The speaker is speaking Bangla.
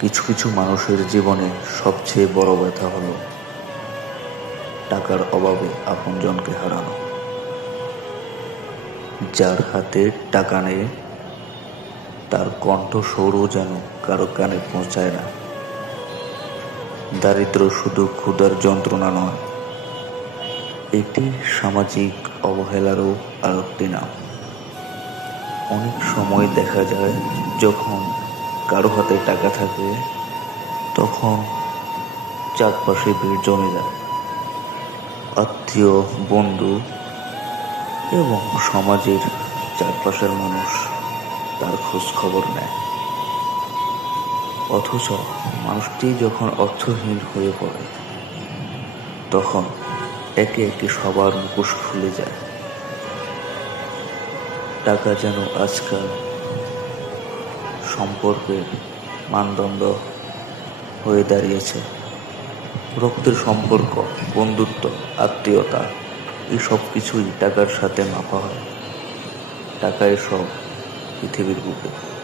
কিছু কিছু মানুষের জীবনে সবচেয়ে বড় ব্যথা হলো টাকার অভাবে আপনজনকে হারানো। যার হাতে টাকা নেই, তার কণ্ঠ সৌরও যেন কারও কানে পৌঁছায় না। দারিদ্র শুধু ক্ষুধার যন্ত্রণা নয়, এটি সামাজিক অবহেলারও আরেকটি নাম। অনেক সময় দেখা যায় যখন কারও হাতে টাকা থাকে তখন চারপাশে ভিড় জমে যায়। আত্মীয়, বন্ধু এবং সমাজের চারপাশের মানুষ তার খোঁজ খবর নেয়। অথচ মানুষটি যখন অর্থহীন হয়ে পড়ে, তখন একে একে সবার মুখোশ খুলে যায়। টাকা যেন আজকাল সম্পর্কের মানদণ্ড হয়ে দাঁড়িয়েছে। রক্তের সম্পর্ক, বন্ধুত্ব, আত্মীয়তা, এই সব কিছুই টাকার সাথে মাপা হয়। টাকায় সব পৃথিবীর বুকে।